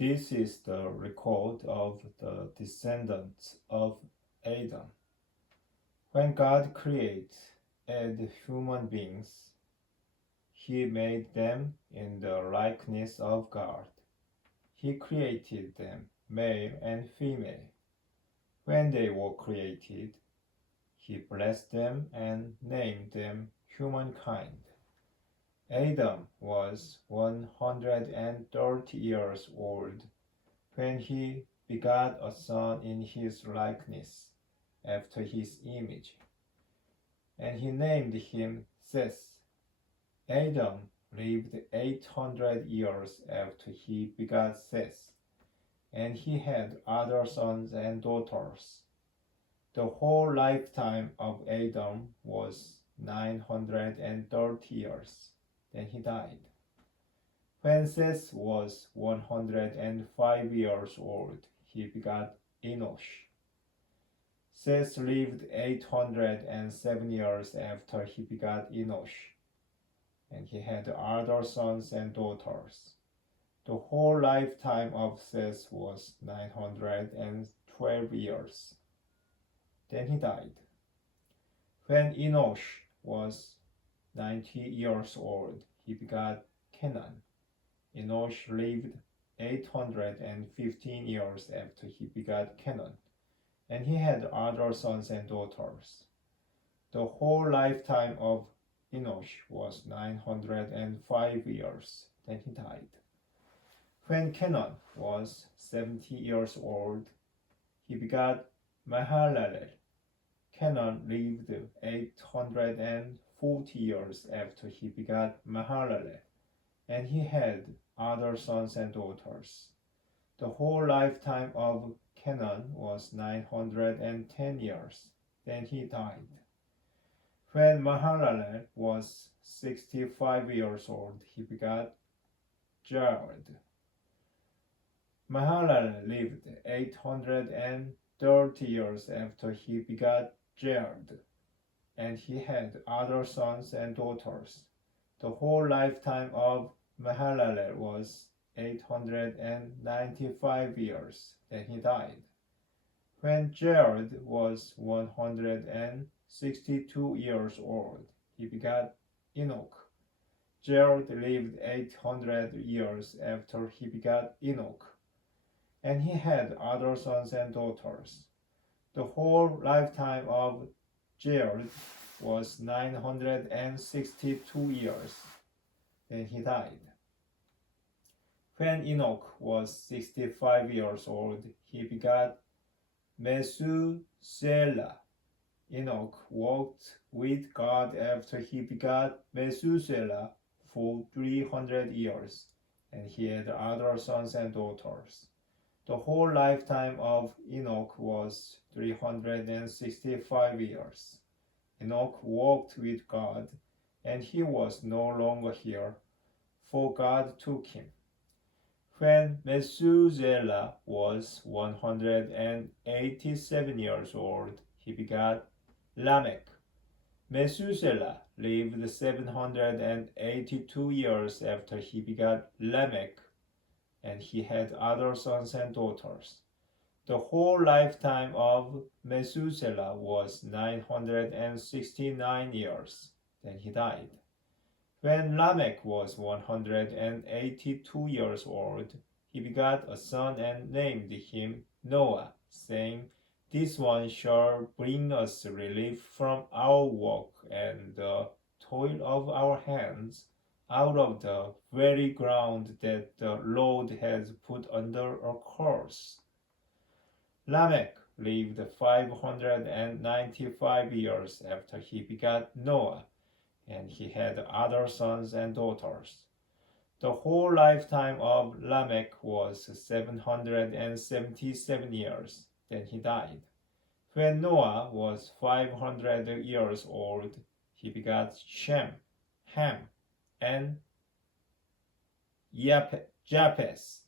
This is the record of the descendants of Adam. When God created human beings, He made them in the likeness of God. He created them male and female. When they were created, He blessed them and named them humankind. Adam was 130 years old when he begat a son in his likeness, after his image, and he named him Seth. Adam lived 800 years after he begat Seth, and he had other sons and daughters. The whole lifetime of Adam was 930 years. Then he died. When Seth was 105 years old, he begat Enosh. Seth lived 807 years after he begat Enosh, and he had other sons and daughters. The whole lifetime of Seth was 912 years. Then he died. When Enosh was 90 years old, he begat Kenan. Enosh lived 815 years after he begat Kenan, and he had other sons and daughters. The whole lifetime of Enosh was 905 years. Then he died. When Kenan was 70 years old, he begat Mahalalel. Kenan lived 840 years after he begat Mahalalel, and he had other sons and daughters. The whole lifetime of Kenan was 910 years. Then he died. When Mahalalel was 65 years old, he begat Jared. Mahalalel lived 830 years after he begat Jared, and he had other sons and daughters. The whole lifetime of Mahalalel was 895 years. Then he died. When Jared was 162 years old, he begat Enoch. Jared lived 800 years after he begat Enoch, and he had other sons and daughters. The whole lifetime of Jared was 962 years. Then he died. When Enoch was 65 years old, he begat Methuselah. Enoch walked with God after he begat Methuselah for 300 years, and he had other sons and daughters. The whole lifetime of Enoch was 365 years. Enoch walked with God, and he was no longer here, for God took him. When Methuselah was 187 years old, he begat Lamech. Methuselah lived 782 years after he begat Lamech, and he had other sons and daughters. The whole lifetime of Methuselah was 969 years. Then he died. When Lamech was 182 years old, he begat a son and named him Noah, saying, "This one shall bring us relief from our work and the toil of our hands, out of the very ground that the Lord has put under a curse." Lamech lived 595 years after he begat Noah, and he had other sons and daughters. The whole lifetime of Lamech was 777 years. Then he died. When Noah was 500 years old, he begat Shem, Ham, and Japheth.